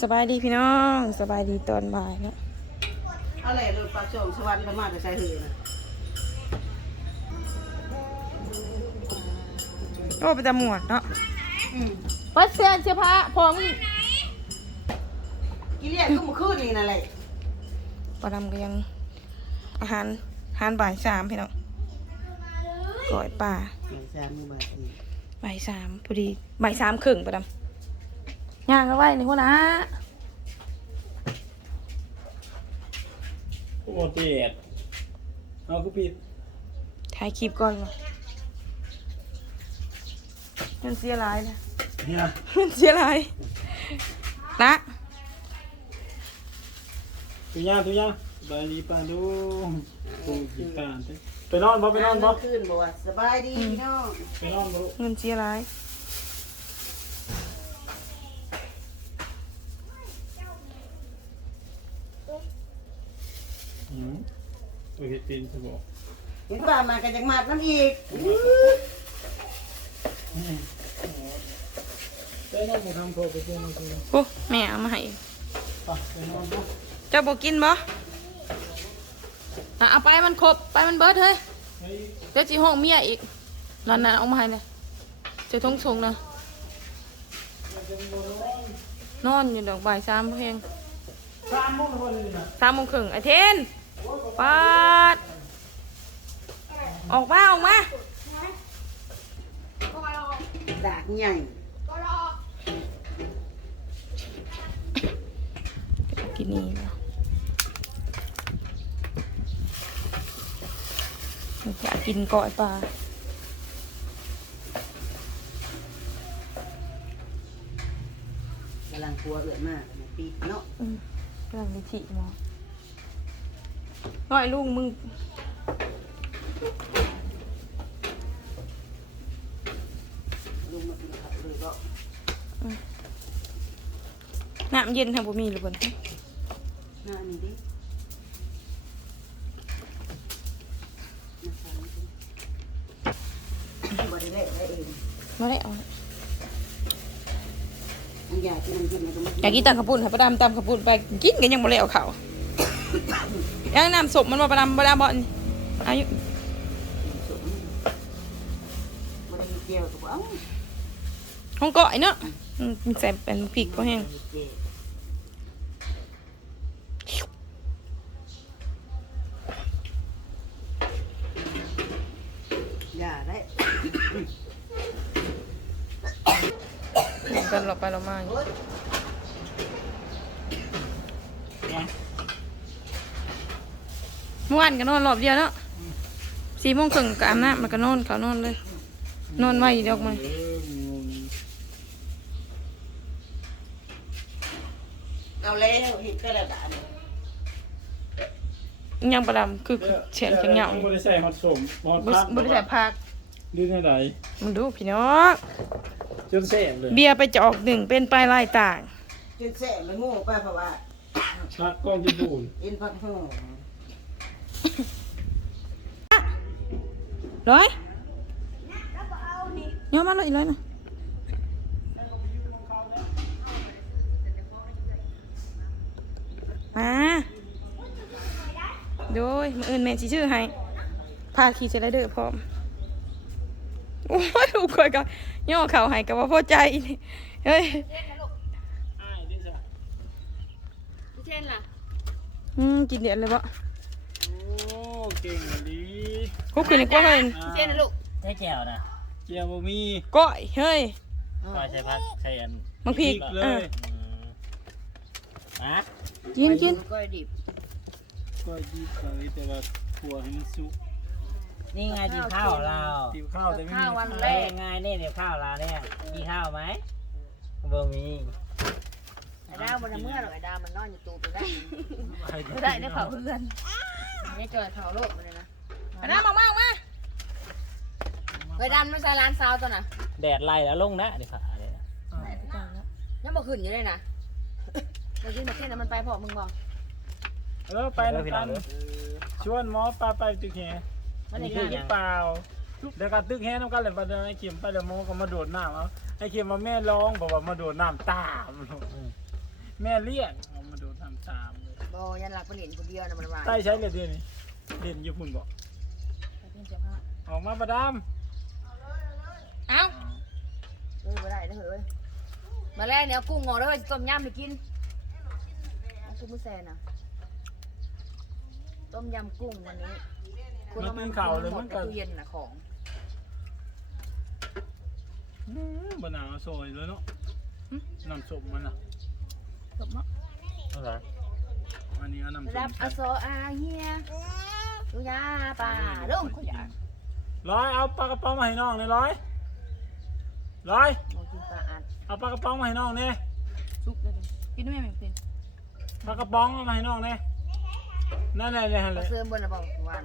สบายดีพี่น้องสบายดีตอนบ่ายเนาะอะไรรถปลาโจงสวรรค์ก็มาแต่ใส่เหือนะโอ้เป็นตาหมวดเนาะปัดเสื้อเสื้อผ้าพร้อมกิเลียนก็มาขึ้นนี่นั่นแหละปลาดำก็ยังอาหารอาหารบ่ายสามพี่น้องก่อยป่าหนึ่งสามมือบาทสี่บ่ายสามพอดีบ่ายสามครึ่งปลาดำ ย่างเอาไว้ในหัวหนะโอ้เจ็ดเอากูปิดถ่ายคลิปก่อนวะมันเสียหลายนะเนี่ยมันเสียหลายนะตุยาตุยาบายดีป่าดูปูกีตาร์เต้ไปนอนบ่ไปนอนบ่ขึ้นบอกว่าสบายดีพี่น้องไปนอนบ่ลูกเงินเสียหลาย อืมโอเค ตีนจะบอกเห็นว่ามากันจากมาดน้ำอีกไปนอนบ่ทำพอไปเจอมาตัวโอ้แม่เอามาให้ไปไปนอนบ่เจ้าบอกกินบ่อะเอาไปมันครบไปมันเบิดเฮ้ยเฮ้ยเดี๋ยวจีห้องเมียอีกนั่นน่ะเอามาให้เลยเจะทงทงนะนอนอยู่ดอกบ่ายสามเพลงสามโมงแล้วบ่เลยนะสามโมงครึ่งไอเทน ปาด ออกมา ออกมา ดากใหญ่กินนี่เนาะอยากกินก้อยปลากำลังกลัวเอือดมากปีเนาะอืมกำลังดิถิมอ น้อยลุงมึงลุงมากินข้าวเลยก็น้ำเย็นทำบุมีหรือเปล่าหน้านี่ดิมาใส่นี่ดิบ่ได้เละได้เองมาได้เอาอันอยากกินน้ำจิ้มนะก็ไม่อยากกินตำขาวปุ้นค่ะประดามตำขาวปุ้นไปกินกันยังบ่แล้วเขา ยังน้ำศพมันมาประดามประดามบ่อนอายุสมบ่ได้เกี่ยวกับเอ้าห้องเกาะไอ้เนาะอืมใส่เป็นพริกก็แห้งอย่าได้กันเราไปเรามาอยู่ เมื่อวานก็นอนรอบเดียวเนาะสี่โมงครึ่งก็อาบน้ำมันก็นอนเขานอนเลย นอนไว้เดียวมันเอองูเอาแล้วเห็ดก็แล้วด่าเนี่ยยังประดามคือเฉียนเฉียงเหงาบ่ได้ใส่ฮอตสมฮอตบริพักบริษัทพักดูในไหนมึงดูพี่น้องจนแซ่บเลยเบียร์ไปจอกหนึ่งเป็นปลายลายต่างจนแสบเลยโง่ไปเพราะว่าพักกล้องญี่ปุ่นเอ็นพักห่อ ร้อยย้อมมาเลยอีกร้อยหนะมาโดยมืออื่นแม่สิชื่อให้พาขี่สไลเดอร์พร้อมโอ้ยลูกคอยกับย่อเข่าให้กับว่าพอใจนี่เฮ้ยอ้ายดิจ้ะพี่เช่นล่ะอืมกินเดือดเลยบ่โอ้ เก่งดีคุกคืนในกว่าเฮ้ยพี่เช่นนะลูกใช้แก้วนะเจียวบ่มีก้อยเฮ้ยก็ใช้พักใช้อันบางพีกเลเออยอืมนะกินกินก็ดิบก็ดีเลยแต่ว่าขัวให้มันสุกนี่ไงดีข้าวเราติวข้าวแต่ไม่มีข้าววันแรเอ้กยไงนี่เดี๋ยวข้าวเราเนี่ยมีข้าวไหมบ่มีไอ้ดาวมันน่ะเมื่อหรอกไอ้ดาวมันนอนอยู่ตูไปได้ ให้ไม่ได้ได้เผาเพื่อน ไม่จอยเผาโลกมันเลยนะมาน้ำมากมากมาไอ้ดาวไม่ใช่ร้านซาวตัวน่ะแดดไล่แล้วลงนะเดี๋ยวผ่าเดี๋ยวนะยังบ่ขึ้นอยู่เลยนะเมื่อกี้มาเช่นนั้นมันไปพอมึงบอกเออไปนะกันชวนหมอปลาไปตึกแหมันอีกคือนะเปล่าเดี๋ยวกันตึกแหน้ำกันเลยประเดี๋ยวไอ้เข็มไปเดี๋ยวหมอก็มาโดดน้ำเอาไอ้เข็มมาแม่ร้องบอกว่ามาโดดน้ำตามแม่เลี้ยงเอามาดูทำตามเลยบ่ยันหลักไปเล่นคนเดียวนะมันว่าใต้ใช้เลยเดี๋ยวนี้ เล่นญี่ปุ่นบอกไปเล่นเสื้อผ้าออกมาประดามเอ้าเอ้ยบ่ได้เด้อเฮ้ยมาแรกเนี่ยเอากุ้งงอแล้วต้มยำไปกินเอากุ้งมือแซนน่ะต้มยำกุ้งวันนี้คุณเอามาหมดในตู้เย็นน่ะของอื้อบนาวโซยเลยเนาะหึน้ำส้มมันอะจบเนาะนั่นแหละอันนี้เอาน้ำส้รัมบอโซอาเฮีย ดูยาป่าลงเขาอยากร้อยเอาปลากระป๋องมาให้น้องเลยร้อยร้อยมองกินปลาอัดเอาปลากระป๋องมาให้น้องเนี่ยซุกเลยกินได้ไหมแม่เป็นปลากระป๋องเอามาให้น้องเนี่ยนั่นแหละเลยนั่นแหเอาละเสื้อบนระบอกวัน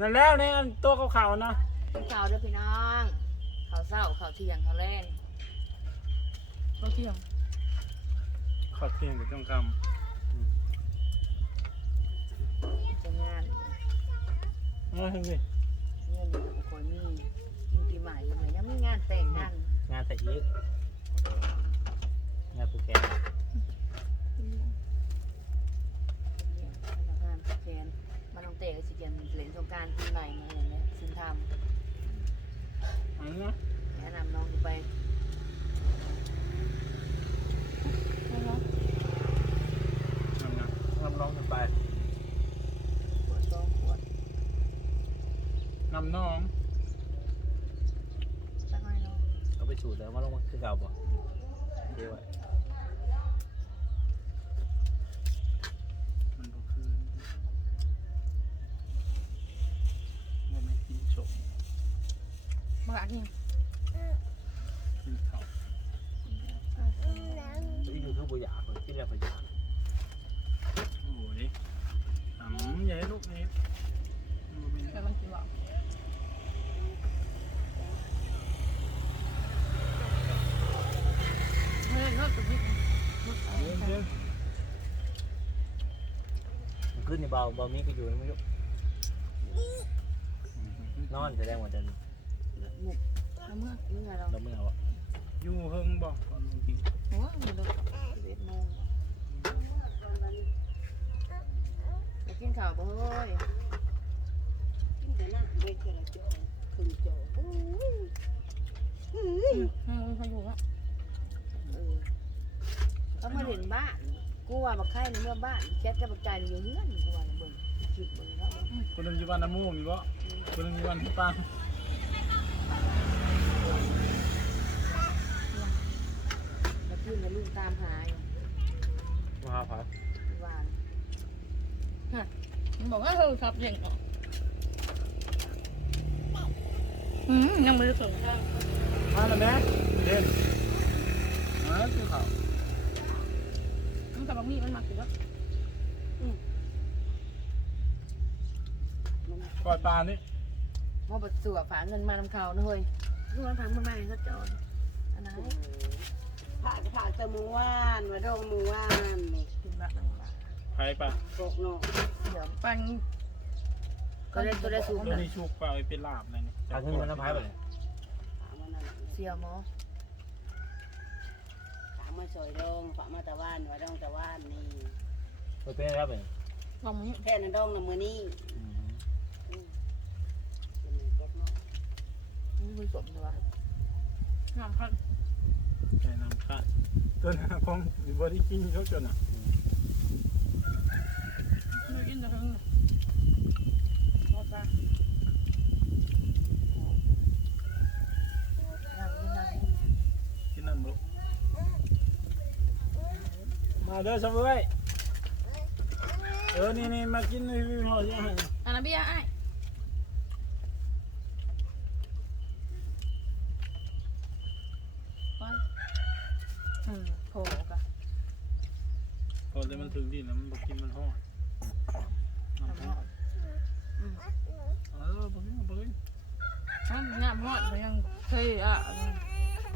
นั่นแล้วเนี่ยอันตัวขาวๆนะกินข้าวเด้อพี่น้องข้าวเช้าข้าวเที่ยงข้าวแรงเราเที่ยงขอดเพียงกับจ้องค จะงานำเอาสิเงินบ่ค่อยมีกินปีใหม่ทำไมยังไม่งานแต่งงานงานแต่อีกงานปูแกนงานแฟนมาลองเตะสิเกียนเล่นสงกรารปีใหม่มาอย่างเงี้ยซึ่งทเอันนี้นะำแนะนำน้องไป นั่นนะ น้ำน้องกันไป ขวดสองขวด นำน้อง สักหน่อยน้องเอาไปสูตรแล้วมาลงมาคือเก่าบ่เดี๋ยวไว้มันก็คือว่าไม่กินชม มาละนี่กินข้าว ที่อยู่คือบุญยากเลยที่เรียกบุญยาก โอ้ยทำใหญ่ลูกนี้มันเป็น แต่มันกินว่าเฮ้ยรถตัวนี้รถอะไร เยอะเยอะ มั นขึ้นในเบาเบามีก็อยู่ไม่รู้นอนแสดงว่าจะเอาเมื่อนี่ไงเราเราไม่เอาอะอยู่เฮิงบอกก่อนกินโอ้ยมีรถสิบเอ็ดโมงไปกินข้าวบ่เฮ้ยกินแต่น้ำไม่เคยละโจครึ่งโจอู้ให้มันเขาอยู่อะเออเขามาเห็นบ้าน กูว่าบักไข่ในเมื่อบ้านแคทกับบักใจายนี่อยู่เฮือนกูว่าเบิ่งคิดเบิ่งแล้วคนหนึงอยู่บ้านน้ำมูกมีบ่คนหนึงอยู่บ้านพี่ปังแล้วขึ้นกับลูกตามหาอยู่มาหาพักที่บ้านมันบอกว่าเธอขับเก่งเหรออืมยังไม่ได้ส่งข้างมาแล้วแม่เด่นมาคือข้า วมันกับบางมีมันมักอยู่แล้วปล่อยปลานี่มาบัดสัวฝากเงินมานำเขานะเฮ้ยลูกมันพังมันมาก็จอดอันนั้นผ่าก็ผ่าเจอมือว่านมาดองมือว่านนี่กินละไผ่ปลาโกกเนาะเดี๋ยวปันก็ได้ตัวได้สูงตัวน่ะนี้ชุกปลาไปเป็นลาบเลยนี่ทางขึ้นมันน้ำพายไปเลยถามมันนั่นน่ะเสียหมอถา มมาซอยดองฝากมาตะวันว่าดองตะวันนี่ไปเป็นแล้วไปลองมึงแค่นั้นดองน้ำมือนี่อืมอืมเป็นไงแก๊กเนาะนี่มือสมเลยวะน้ำพันใส่น้ำข้าตัวนั้นของบริกินเขาจนอะไม่กินแต่ทั้งนั้นรถจ้านั่งนี่นั่งกินน้ำลูก มาเด้อสะเว้ยเออ นี่นี่มากินนี่พี่พ่อยังไงอันนั้นเบี้ยไอ้ไปอืมโผล่กะพอเลยมันถึงดินแล้วมันบอกกินมันห่อทำหอดเออบอกกินบอกกินน้ำน้ำฮอดก็ยังเคยอะ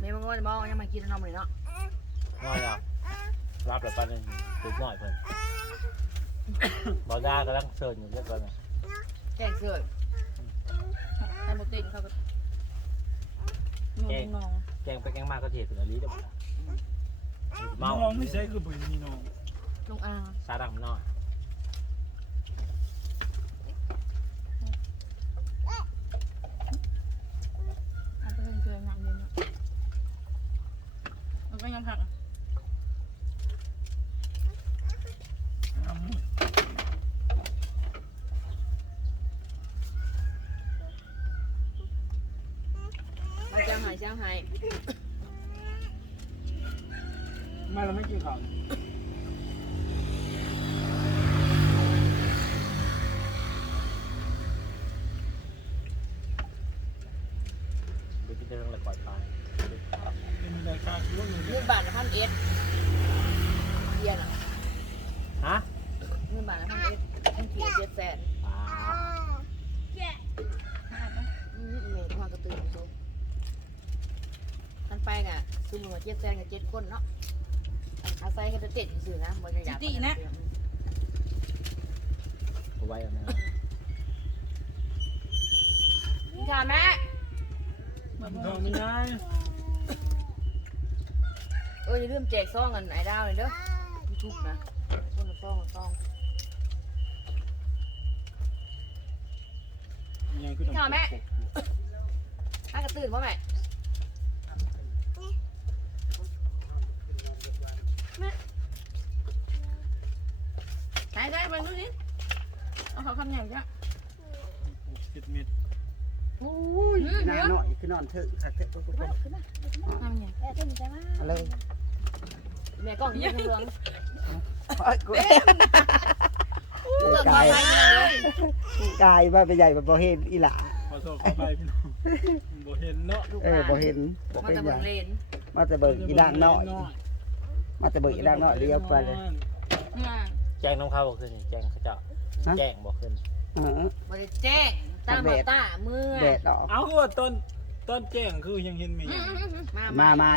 แม่มังว่าบอกยังมากินน้ำเลยเนาะน้อยอะรับ แล้วปันหนึ่งถูกหน่อยเพิ่นบอด้ากำลังเสิร์ฟอยู่เรียบร้อยนะแกงเสือใส่หมดเต็งเขาก็นองนองแกงไปแกงมาก็เทถึงอันนี้เดี๋ยวน้เมาองไม่ใช่คือปืนมีน้องลงอ่างซาดังมันน้อย อาจจะเป็นเคยงานเย็นเนาะมันก็ยังพัก มาจ้างหายจ้างหายไม่เราไม่กินข้าวไปกินเรื่องอะไรก่อนไปเป็นรายการที่ว่าเงินเงินบาทละพันเอ็ดเยียนอะฮะเงินบาทละพันเอ็ดทั้งเทียเจ็ดแสน อ่า อืมเมย์ความกระตือรือร้น ท่านไปกะซุ่มหัวเจ็ดแสนกับเจ็ดคนเนาะอาศัยกันจะเจ็ดสื่อนะบริยากูไว้แล้วนะนี่ค่ะแม่น้องไม่ได้เอออย่าลืมแจกซองกันไหนดาวเลยเด้อยูทูบนะคนละซองละซองยังคือต้องถ้ากระตื่นว่าแม่ ใช่ใช่ไปดูสิเอาเขาคำใหญ่จ้ะเจ็ดเม็ดโอ้ยนานหน่อยคือนอนเถอะคักเถอะทุกคนคำใหญ่แม่ตื่นใจมากเอาเลยแม่กล้องยืนเรืองเอ้ยกูเติมความไปเลยกายว่าไปใหญ่แบบบ่เห็นอีหล่าขอโทษขอไปพี่น้องบ่เห็นเนาะลูกเอหอลานบ่เห็นบ่มาเป็นแต่หเบิ่ยังงเลนมาแต่เบิกอีด่างน้อย มาแต่เบิกอีด่างน้อยเลี้ยวไปเลยงานแจ้งน้ำข้าวบอกขึ้นนี่แจ้งเขาเจะแจ้งบอกขึ้น เออบริแจ้งตามมาตาเมื่อแดดออกเอาคือว่าต้นต้นแจ้งคือยังเห็นไม่ยังมามามาใหม่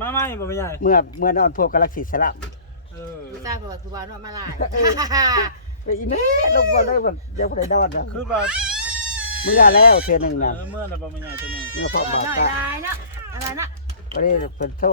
มาไม่บ่ไม่ใหญ่เมื่อเมื่อนอนพวกกาแล็กซี่สลับเออผู้ชายบอกคือว่ามาลายไปอีแม่ลงบ่ได้บ่เดี๋ยวบ่ได้นอนนะคือว่าเมื่อแล้วเทื่อหนึงเอน่ะอเมื่อน่ะบ่ไม่ใหญ่ตัวนึง เมื่อพออะบาดไรตานะอะไรนะบ่ได้เพิ่นโทร